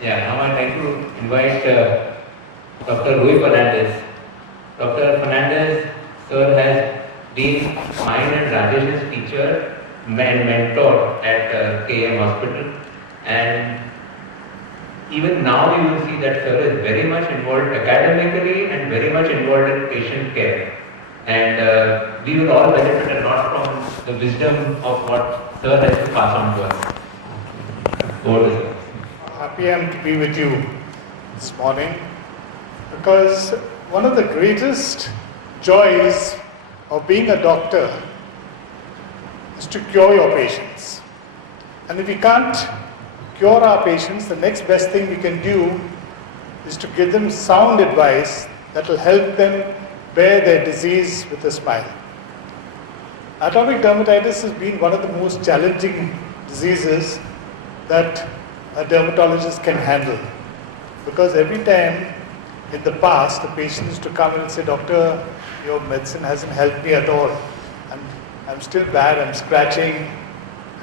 Yeah, now I'd like to invite Dr. Rui Fernandez. Dr. Fernandez, sir, has been mine and Rajesh's teacher and mentor at KM Hospital. And even now you will see that sir is very much involved academically and very much involved in patient care. And we will all benefit a lot from the wisdom of what sir has to pass on to us. Over to sir. Happy I am to be with you this morning because one of the greatest joys of being a doctor is to cure your patients. And if we can't cure our patients, the next best thing we can do is to give them sound advice that will help them bear their disease with a smile. Atopic dermatitis has been one of the most challenging diseases that a dermatologist can handle, because every time in the past the patient used to come and say, "Doctor, your medicine hasn't helped me at all. I'm still bad, I'm scratching."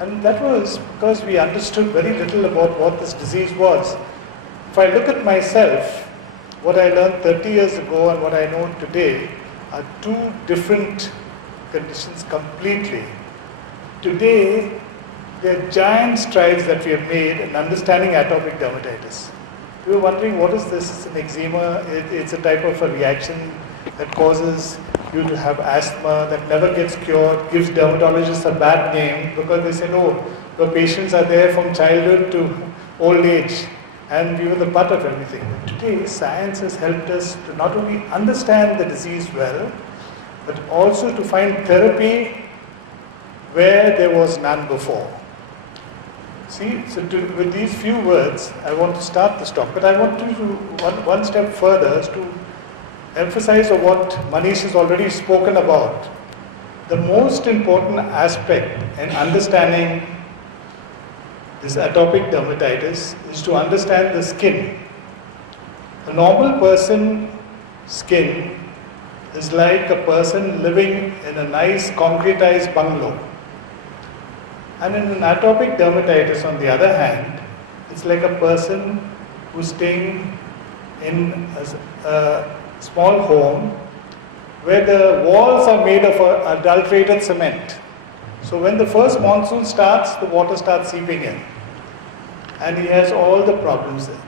And that was because we understood very little about what this disease was. If I look at myself, what I learned 30 years ago and what I know today are two different conditions completely. Today, there are giant strides that we have made in understanding atopic dermatitis. We were wondering, what is this? It's an eczema. It's a type of a reaction that causes you to have asthma that never gets cured, gives dermatologists a bad name because they say, no, your patients are there from childhood to old age, and we were the butt of everything. But today, science has helped us to not only understand the disease well, but also to find therapy where there was none before. See, so with these few words, I want to start this talk, but I want to one step further is to emphasize on what Manish has already spoken about. The most important aspect in understanding this atopic dermatitis is to understand the skin. A normal person's skin is like a person living in a nice concretized bungalow. And in an atopic dermatitis, on the other hand, it's like a person who's staying in a small home where the walls are made of adulterated cement. So when the first monsoon starts, the water starts seeping in. And he has all the problems there.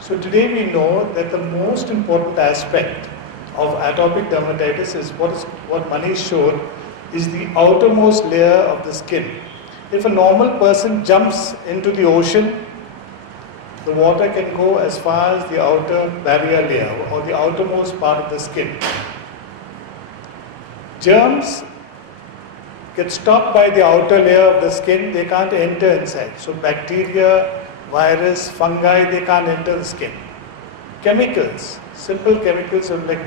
So today we know that the most important aspect of atopic dermatitis is what Manish showed, is the outermost layer of the skin. If a normal person jumps into the ocean, the water can go as far as the outer barrier layer or the outermost part of the skin. Germs get stopped by the outer layer of the skin, they can't enter inside. So bacteria, virus, fungi, they can't enter the skin. Chemicals, simple chemicals, like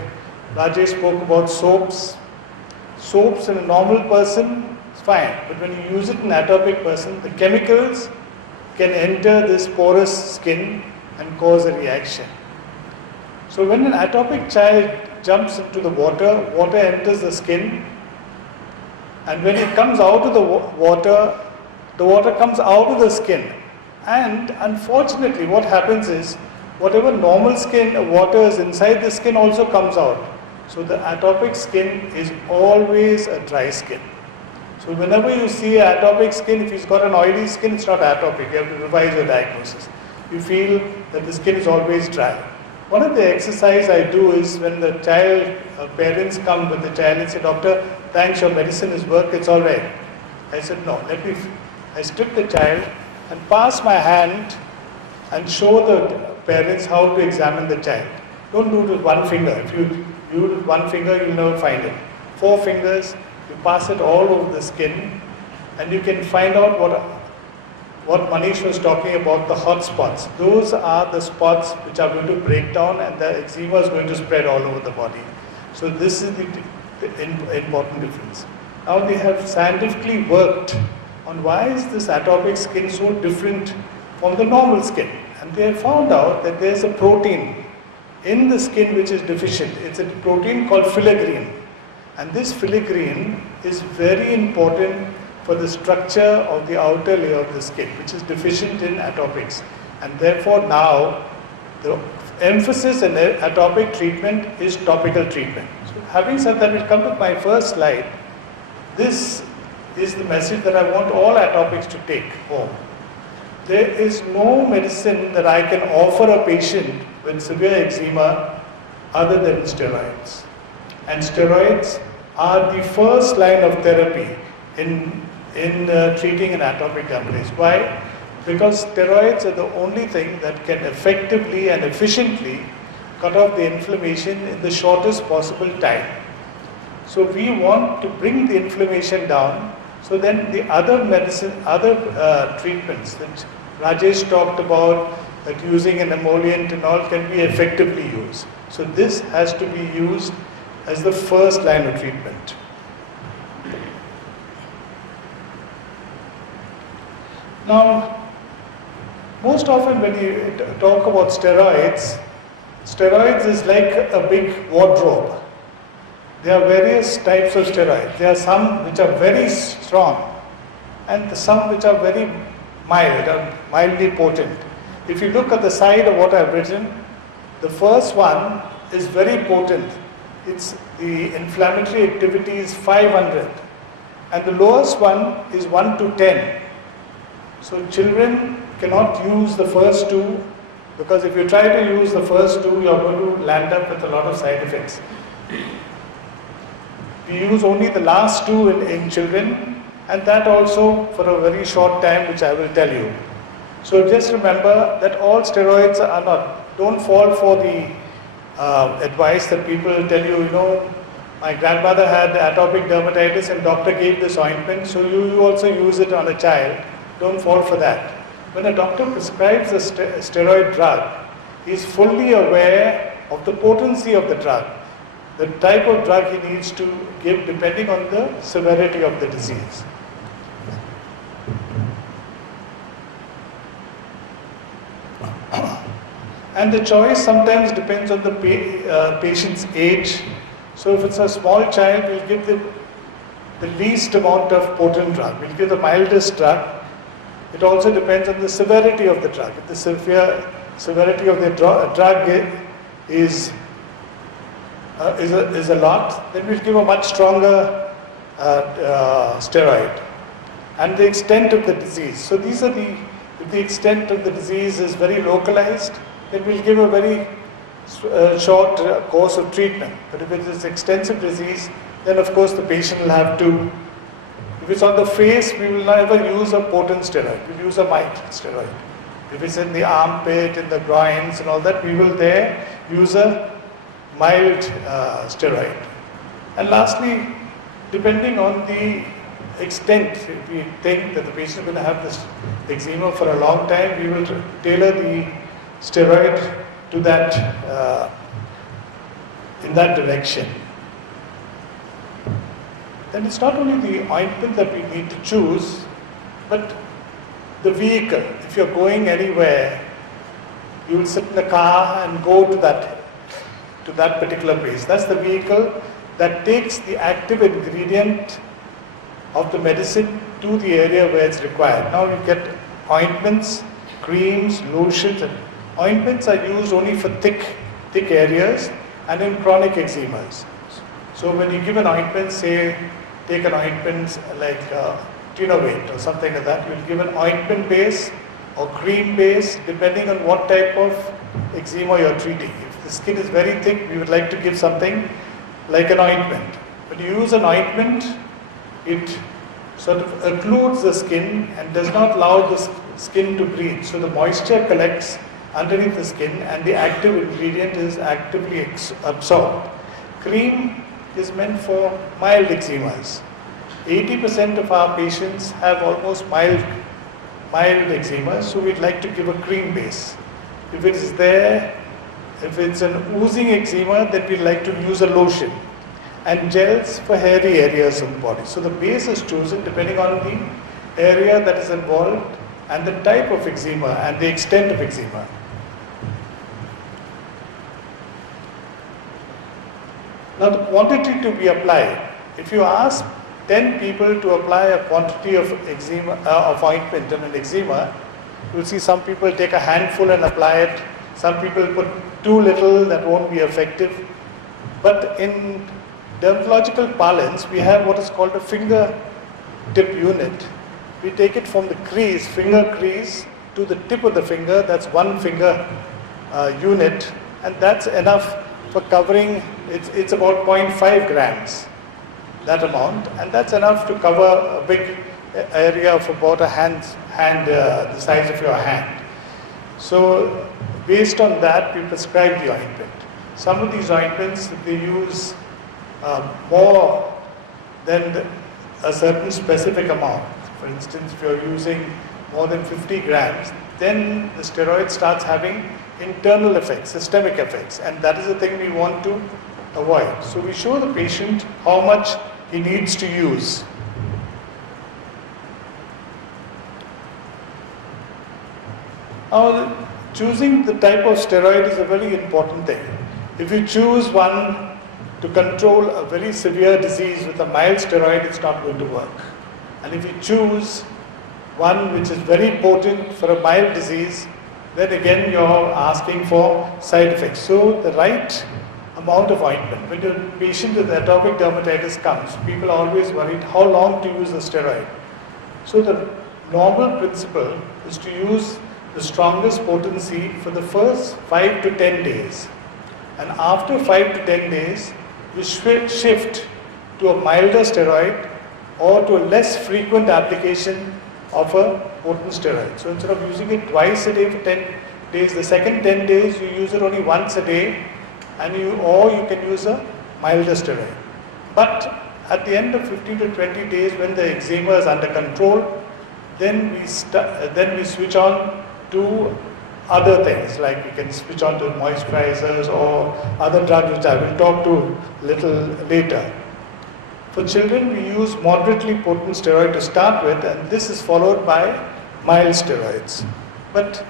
Rajesh spoke about soaps. Soaps in a normal person, fine, but when you use it in an atopic person, the chemicals can enter this porous skin and cause a reaction. So when an atopic child jumps into the water, water enters the skin, and when it comes out of the water comes out of the skin. And unfortunately, what happens is, whatever normal skin water is inside the skin also comes out. So the atopic skin is always a dry skin. So whenever you see atopic skin, if he's got an oily skin, it's not atopic. You have to revise your diagnosis. You feel that the skin is always dry. One of the exercises I do is when the child, parents come with the child and say, "Doctor, thanks, your medicine is work, it's all right." I said, "No, I strip the child and pass my hand and show the parents how to examine the child. Don't do it with one finger. If you do it with one finger, you'll never find it. 4 fingers, you pass it all over the skin, and you can find out what Manish was talking about, the hot spots. Those are the spots which are going to break down, and the eczema is going to spread all over the body. So this is the important difference. Now they have scientifically worked on why is this atopic skin so different from the normal skin. And they have found out that there is a protein in the skin which is deficient. It's a protein called filaggrin. And this filaggrin is very important for the structure of the outer layer of the skin, which is deficient in atopics. And therefore now the emphasis in atopic treatment is topical treatment. So having said that, we'll come to my first slide. This is the message that I want all atopics to take home. There is no medicine that I can offer a patient with severe eczema other than steroids. And steroids are the first line of therapy in treating an atopic dermatitis. Why? Because steroids are the only thing that can effectively and efficiently cut off the inflammation in the shortest possible time. So we want to bring the inflammation down, so then the other treatments that Rajesh talked about, that using an emollient and all can be effectively used. So this has to be used as the first line of treatment. Now, most often when you talk about steroids, steroids is like a big wardrobe. There are various types of steroids. There are some which are very strong and some which are very mild or mildly potent. If you look at the side of what I've written, the first one is very potent. The inflammatory activity is 500 and the lowest one is 1 to 10. So children cannot use the first two, because if you try to use the first two, you're going to land up with a lot of side effects. We use only the last two in children, and that also for a very short time, which I will tell you. So just remember that all steroids are not. Don't fall for the advice that people tell you, my grandmother had atopic dermatitis and doctor gave this ointment, so you also use it on a child. Don't fall for that. When a doctor prescribes a steroid drug, he is fully aware of the potency of the drug, the type of drug he needs to give depending on the severity of the disease. And the choice sometimes depends on the patient's age. So if it's a small child, we'll give them the least amount of potent drug. We'll give the mildest drug. It also depends on the severity of the drug. If the severity of the drug is a lot, then we'll give a much stronger steroid. And the extent of the disease. So these are if the extent of the disease is very localized, then we'll give a very short course of treatment. But if it is extensive disease, then of course the patient will have to. If it's on the face, we will never use a potent steroid. We'll use a mild steroid. If it's in the armpit, in the groins and all that, we will there use a mild steroid. And lastly, depending on the extent, if we think that the patient is going to have this eczema for a long time, we will tailor the steroid to that, in that direction. Then it's not only the ointment that we need to choose, but the vehicle. If you're going anywhere, you will sit in the car and go to that particular place. That's the vehicle that takes the active ingredient of the medicine to the area where it's required. Now you get ointments, creams, lotions. And ointments are used only for thick areas and in chronic eczemas. So when you give an ointment, say, take an ointment like Tinovate or something like that, you'll give an ointment base or cream base depending on what type of eczema you're treating. If the skin is very thick, we would like to give something like an ointment. When you use an ointment, it sort of occludes the skin and does not allow the skin to breathe. So the moisture collects underneath the skin and the active ingredient is actively absorbed. Cream is meant for mild eczemas. 80% of our patients have almost mild eczema, so we'd like to give a cream base. If it is there, if it's an oozing eczema, then we'd like to use a lotion. And gels for hairy areas of the body. So the base is chosen depending on the area that is involved and the type of eczema and the extent of eczema. Now the quantity to be applied. If you ask 10 people to apply a quantity of ointment on an eczema, You'll see some people take a handful and apply it. Some people put too little, that won't be effective. But in dermatological parlance, we have what is called a finger tip unit. We take it from the crease, finger crease, to the tip of the finger. That's one finger unit, and that's enough for covering. It's about 0.5 grams, that amount, and that's enough to cover a big area of about a hand, the size of your hand. So based on that, we prescribe the ointment. Some of these ointments, they use more than a certain specific amount. For instance, if you're using more than 50 grams, then the steroid starts having internal effects, systemic effects, and that is the thing we want to avoid. So we show the patient how much he needs to use. Now, choosing the type of steroid is a very important thing. If you choose one to control a very severe disease with a mild steroid, it's not going to work. And if you choose one which is very potent for a mild disease, then again you're asking for side effects. So the right amount of ointment. When a patient with atopic dermatitis comes, people are always worried how long to use the steroid. So the normal principle is to use the strongest potency for the first 5 to 10 days. And after 5 to 10 days, you shift to a milder steroid or to a less frequent application of a potent steroid. So instead of using it twice a day for 10 days, the second 10 days you use it only once a day, and you can use a milder steroid. But at the end of 15 to 20 days, when the eczema is under control, then we switch on to other things, like we can switch on to moisturizers or other drugs which I will talk to a little later. For children, we use moderately potent steroid to start with, and this is followed by mild steroids. But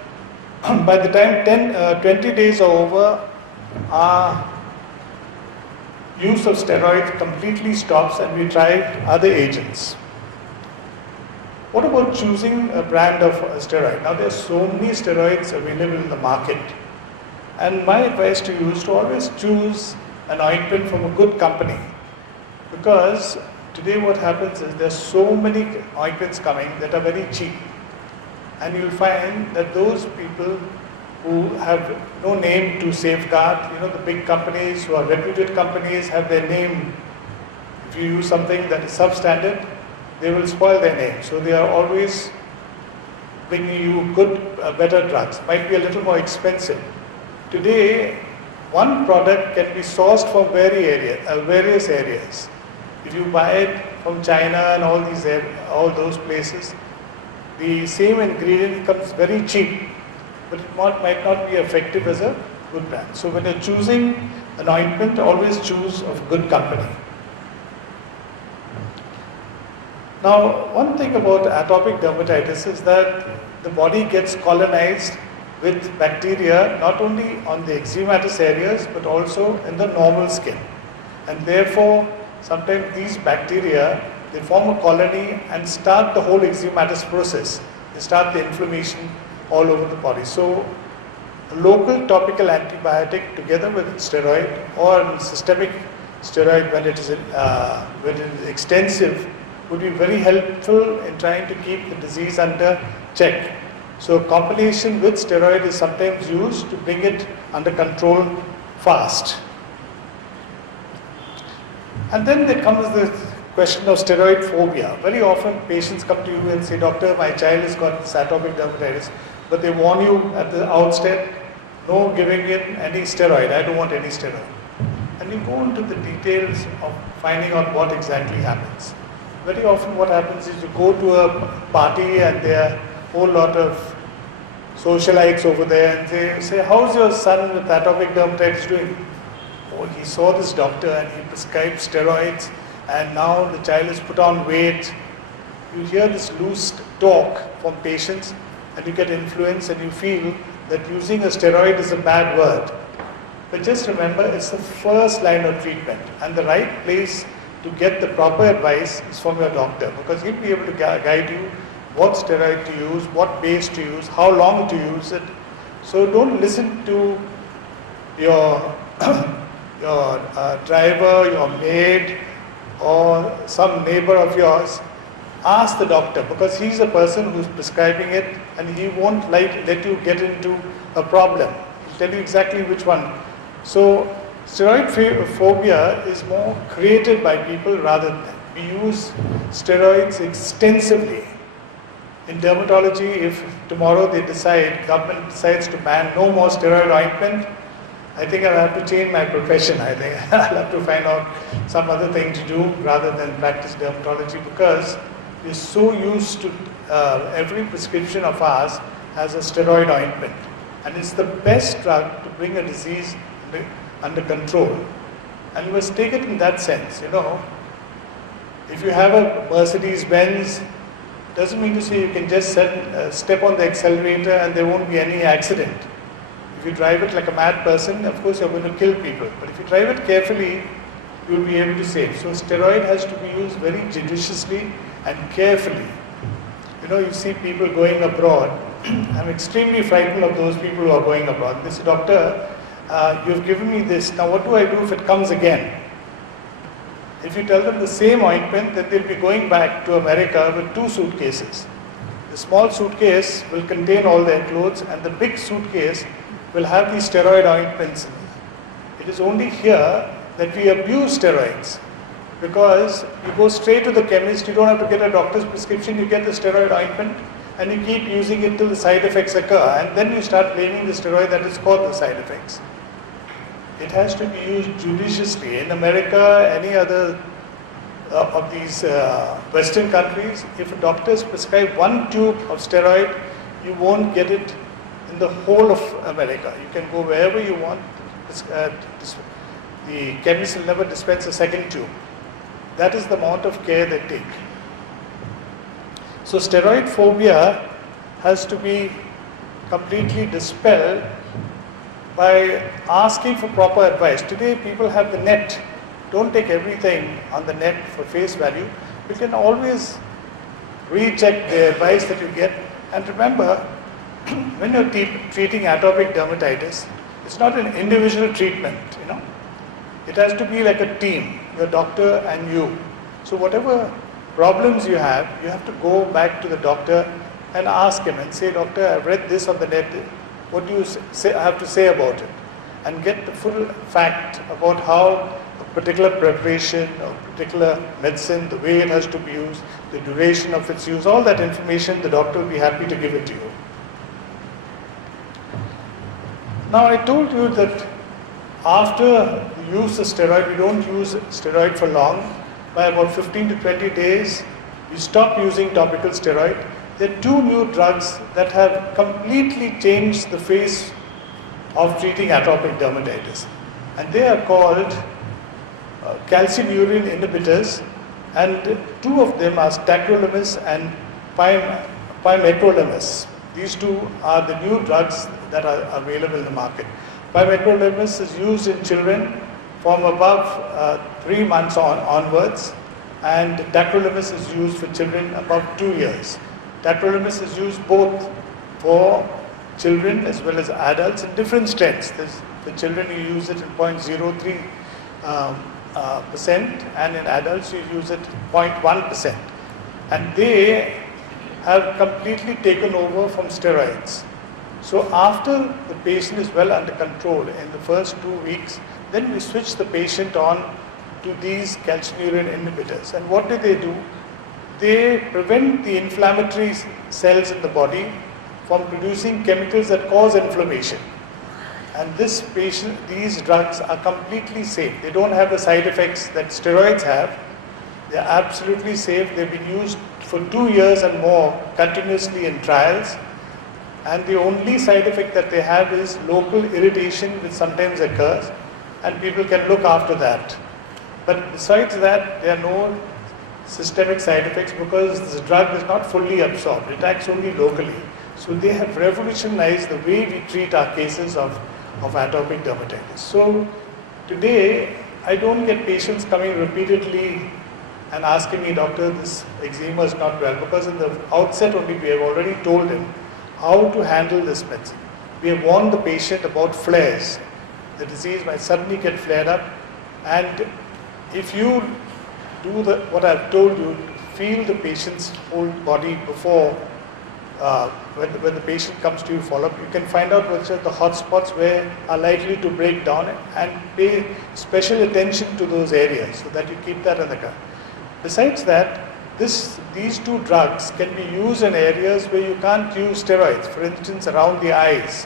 by the time 20 days are over, our use of steroids completely stops and we try other agents. What about choosing a brand of steroid? Now there are so many steroids available in the market, and my advice to you is to always choose an ointment from a good company, because today what happens is there are so many ointments coming that are very cheap, and you'll find that those people who have no name to safeguard, the big companies who are reputed companies have their name. If you use something that is substandard, they will spoil their name. So they are always bringing you good, better drugs. Might be a little more expensive. Today, one product can be sourced from various areas. If you buy it from China and all those places, the same ingredient comes very cheap, but it might not be effective as a good brand. So when you're choosing an ointment, always choose of good company. Now, one thing about atopic dermatitis is that the body gets colonized with bacteria not only on the eczematous areas but also in the normal skin. And therefore, sometimes these bacteria, they form a colony and start the whole eczematous process. They start the inflammation all over the body. So, a local topical antibiotic together with steroid or systemic steroid when it is extensive would be very helpful in trying to keep the disease under check. So combination with steroid is sometimes used to bring it under control fast. And then there comes the question of steroid phobia. Very often patients come to you and say, "Doctor, my child has got atopic dermatitis," but they warn you at the outset, "No giving in any steroid, I don't want any steroid." And you go into the details of finding out what exactly happens. Very often what happens is you go to a party and there are a whole lot of socialites over there and they say, "How's your son with atopic dermatitis doing?" "Oh, he saw this doctor and he prescribed steroids and now the child is put on weight." You hear this loose talk from patients and you get influenced and you feel that using a steroid is a bad word. But just remember, it's the first line of treatment, and the right place to get the proper advice is from your doctor, because he'll be able to guide you what steroid to use, what base to use, how long to use it. So don't listen to your driver, your maid, or some neighbor of yours. Ask the doctor, because he's the person who's prescribing it, and he won't let you get into a problem. He'll tell you exactly which one. So steroid phobia is more created by people rather than. We use steroids extensively. In dermatology, if tomorrow government decides to ban no more steroid ointment, I think I'll have to change my profession. I think I'll have to find out some other thing to do rather than practice dermatology, because we're so used to every prescription of ours has a steroid ointment. And it's the best drug to bring a disease under control. And you must take it in that sense, If you have a Mercedes-Benz, doesn't mean to say you can just step on the accelerator and there won't be any accident. If you drive it like a mad person, of course you're going to kill people. But if you drive it carefully, you'll be able to save. So steroid has to be used very judiciously and carefully. You see people going abroad. I'm extremely frightened of those people who are going abroad. They say, doctor, you've given me this. Now what do I do if it comes again? If you tell them the same ointment, then they'll be going back to America with 2 suitcases. The small suitcase will contain all their clothes, and the big suitcase will have these steroid ointments in it. It is only here that we abuse steroids, because you go straight to the chemist, you don't have to get a doctor's prescription, you get the steroid ointment, and you keep using it till the side effects occur, and then you start blaming the steroid that has caused the side effects. It has to be used judiciously. In America, any other of these Western countries, if a doctor has prescribed 1 tube of steroid, you won't get it in the whole of America. You can go wherever you want. The chemist will never dispense a 2nd tube. That is the amount of care they take. So steroid phobia has to be completely dispelled by asking for proper advice. Today people have the net. Don't take everything on the net for face value. You can always recheck the advice that you get. And remember, when you're treating atopic dermatitis, it's not an individual treatment, It has to be like a team, your doctor and you. So whatever problems you have to go back to the doctor and ask him and say, doctor, I've read this on the net. What do you have to say about it? And get the full fact about how a particular preparation or particular medicine, the way it has to be used, the duration of its use, all that information, the doctor will be happy to give it to you. Now I told you that after you use the steroid, we don't use steroid for long. By about 15 to 20 days, we stop using topical steroid. There are 2 new drugs that have completely changed the face of treating atopic dermatitis. And they are called calcineurin inhibitors, and 2 of them are tacrolimus and pimecrolimus. These 2 are the new drugs that are available in the market. Pimecrolimus is used in children from above 3 months onwards, and tacrolimus is used for children above 2 years. Tacrolimus is used both for children as well as adults in different strengths. For children you use it in 0.03%, and in adults you use it 0.1%. And they have completely taken over from steroids. So after the patient is well under control in the first 2 weeks, then we switch the patient on to these calcineurin inhibitors. And what do? They prevent the inflammatory cells in the body from producing chemicals that cause inflammation. And these drugs are completely safe. They don't have the side effects that steroids have. They are absolutely safe. They've been used for 2 years and more continuously in trials. And the only side effect that they have is local irritation, which sometimes occurs, and people can look after that. But besides that, there are no systemic side effects because this drug is not fully absorbed. It acts only locally. So they have revolutionized the way we treat our cases of atopic dermatitis. So today, I don't get patients coming repeatedly and asking me, doctor, this eczema is not well, because in the outset only we have already told him how to handle this medicine. We have warned the patient about flares. The disease might suddenly get flared up, and if you do what I've told you, feel the patient's whole body before, when the patient comes to you follow-up, you can find out which are the hot spots where are likely to break down, and pay special attention to those areas so that you keep that under control. Besides that, these two drugs can be used in areas where you can't use steroids. For instance, around the eyes,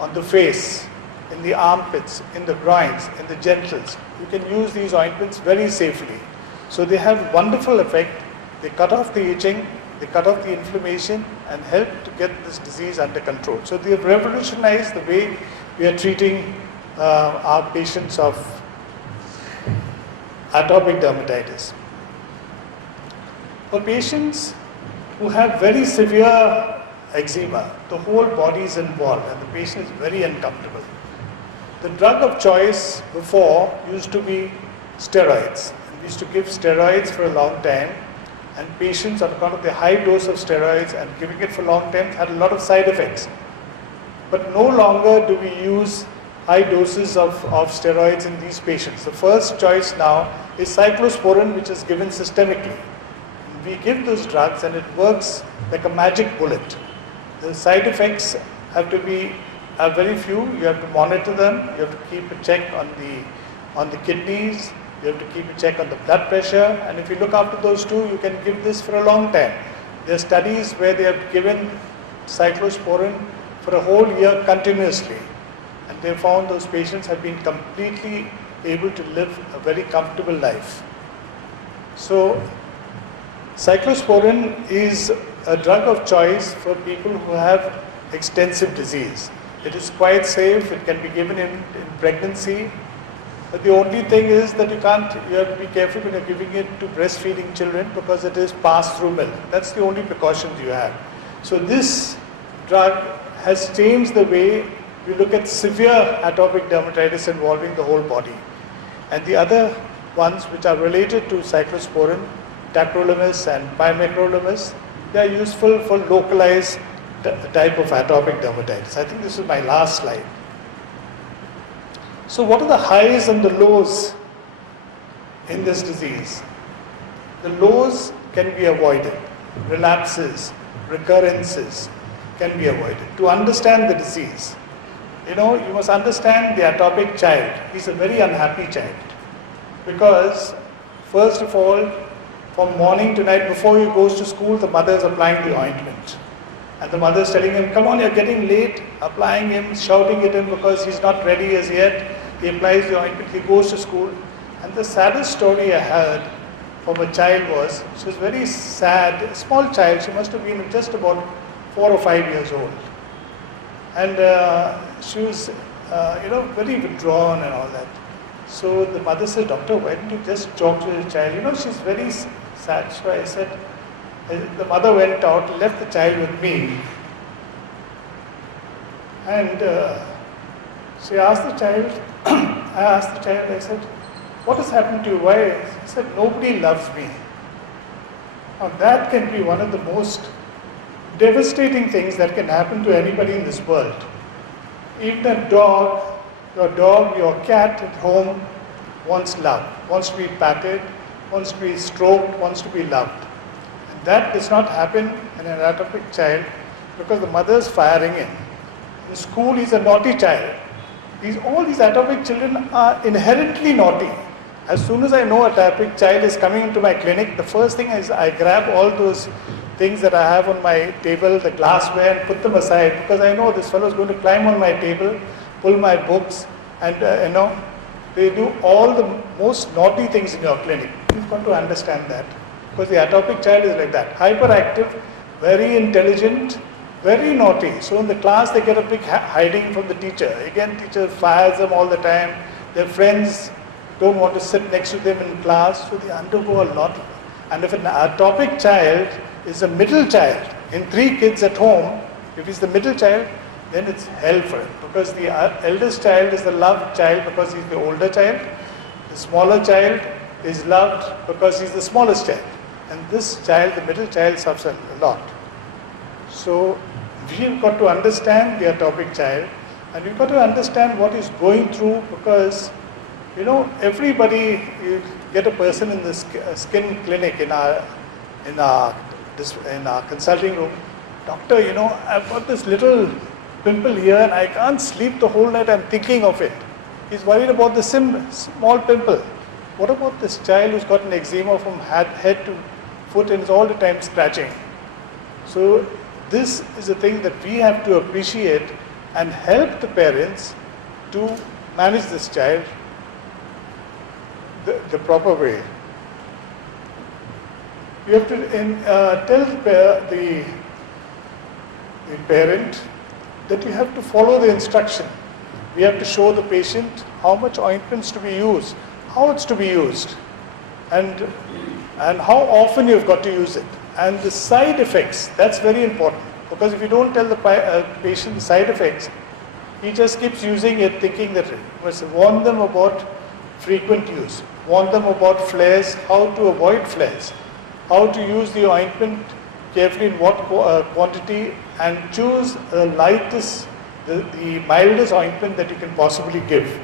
on the face, in the armpits, in the groins, in the genitals. You can use these ointments very safely. So they have wonderful effect. They cut off the itching, they cut off the inflammation, and help to get this disease under control. So they have revolutionized the way we are treating our patients of atopic dermatitis. For patients who have very severe eczema, the whole body is involved and the patient is very uncomfortable. The drug of choice before used to be steroids. We used to give steroids for a long time, and patients, on account of the high dose of steroids and giving it for a long time, had a lot of side effects. But no longer do we use high doses of steroids in these patients. The first choice now is cyclosporin, which is given systemically. We give those drugs and it works like a magic bullet. The side effects have to be very few. You have to monitor them. You have to keep a check on the kidneys. You have to keep a check on the blood pressure. And if you look after those two, you can give this for a long time. There are studies where they have given cyclosporin for a whole year continuously. And they found those patients have been completely able to live a very comfortable life. So cyclosporin is a drug of choice for people who have extensive disease. It is quite safe. It can be given in pregnancy. But the only thing is that you have to be careful when you're giving it to breastfeeding children, because it is passed through milk. That's the only precautions you have. So this drug has changed the way we look at severe atopic dermatitis involving the whole body. And the other ones which are related to cyclosporin, tacrolimus and pimecrolimus, they are useful for localized type of atopic dermatitis. I think this is my last slide. So what are the highs and the lows in this disease? The lows can be avoided. Relapses, recurrences can be avoided. To understand the disease, you must understand the atopic child. He's a very unhappy child, because first of all, from morning to night, before he goes to school, the mother is applying the ointment. And the mother is telling him, come on, you're getting late, applying him, shouting at him because he's not ready as yet. He applies the ointment, he goes to school. And the saddest story I heard from a child was, she was very sad, a small child, she must have been just about 4 or 5 years old. And she was, very withdrawn and all that. So the mother said, doctor, why don't you just talk to the child? She's very sad. So I said, the mother went out, left the child with me. And she asked the child, I said, what has happened to you? Why? He said, nobody loves me. Now that can be one of the most devastating things that can happen to anybody in this world. Even a dog, your cat at home wants love, wants to be patted, wants to be stroked, wants to be loved. And that does not happen in an atopic child because the mother is firing him. In school, he's a naughty child. All these atopic children are inherently naughty. As soon as I know a atopic child is coming into my clinic, the first thing is I grab all those things that I have on my table, the glassware, and put them aside, because I know this fellow is going to climb on my table, pull my books, and they do all the most naughty things in your clinic. You've got to understand that, because the atopic child is like that, hyperactive, very intelligent, very naughty. So in the class they get a big hiding from the teacher. Again, teacher fires them all the time. Their friends don't want to sit next to them in class, so they undergo a lot. And if an atopic child is a middle child, in 3 kids at home, if he's the middle child, then it's hell for him, because the eldest child is the loved child because he's the older child. The smaller child is loved because he's the smallest child. And this child, the middle child, suffers a lot. So we've got to understand the atopic child, and we've got to understand what he's going through, because everybody, you get a person in the skin clinic in our consulting room, doctor, I've got this little pimple here and I can't sleep the whole night, I'm thinking of it. He's worried about the small pimple. What about this child who's got an eczema from head to foot and is all the time scratching? So this is a thing that we have to appreciate and help the parents to manage this child the proper way. You have to tell the parent that you have to follow the instruction. We have to show the patient how much ointments to be used, how it's to be used, and how often you've got to use it. And the side effects, that's very important. Because if you don't tell the patient the side effects, he just keeps using it thinking that you must warn them about frequent use, warn them about flares, how to avoid flares, how to use the ointment carefully in what quantity, and choose the lightest, the mildest ointment that you can possibly give.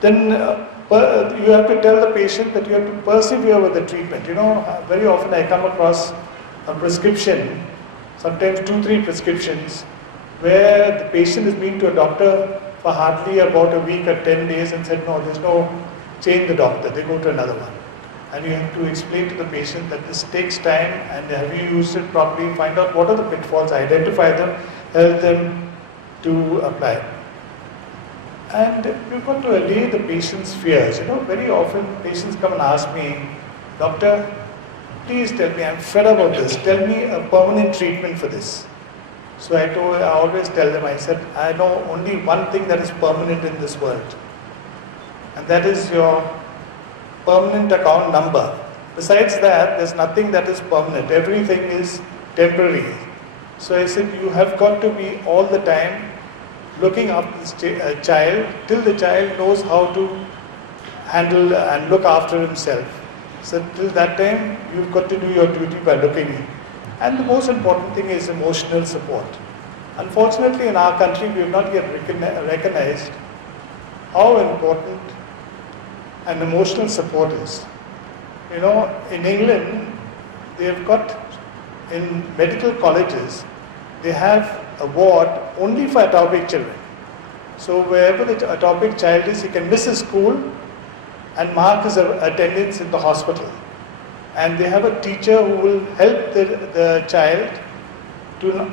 Then you have to tell the patient that you have to persevere with the treatment. Very often I come across a prescription, sometimes 2-3 prescriptions, where the patient has been to a doctor for hardly about a week or 10 days and said, no, there's no, change the doctor, they go to another one. And you have to explain to the patient that this takes time, and have you used it properly, find out what are the pitfalls, identify them, help them to apply. And you've got to allay the patient's fears. Very often patients come and ask me, doctor, please tell me, I'm fed up of this, tell me a permanent treatment for this. So I always tell them, I said, I know only one thing that is permanent in this world, and that is your permanent account number. Besides that, there's nothing that is permanent. Everything is temporary. So I said, you have got to be all the time looking after this child till the child knows how to handle and look after himself. So till that time, you've got to do your duty by looking. And the most important thing is emotional support. Unfortunately, in our country, we have not yet recognized how important an emotional support is. In England, they have got, in medical colleges, they have a ward only for atopic children. So wherever the atopic child is, he can miss his school and mark his attendance in the hospital. And they have a teacher who will help the child to,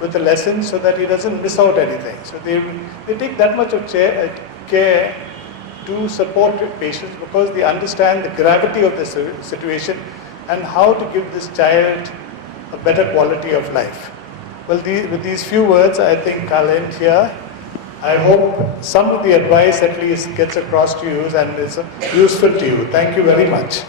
with the lessons so that he doesn't miss out anything. So they take that much of care to support patients, because they understand the gravity of the situation and how to give this child a better quality of life. Well, with these few words, I think I'll end here. I hope some of the advice at least gets across to you and is useful to you. Thank you very much.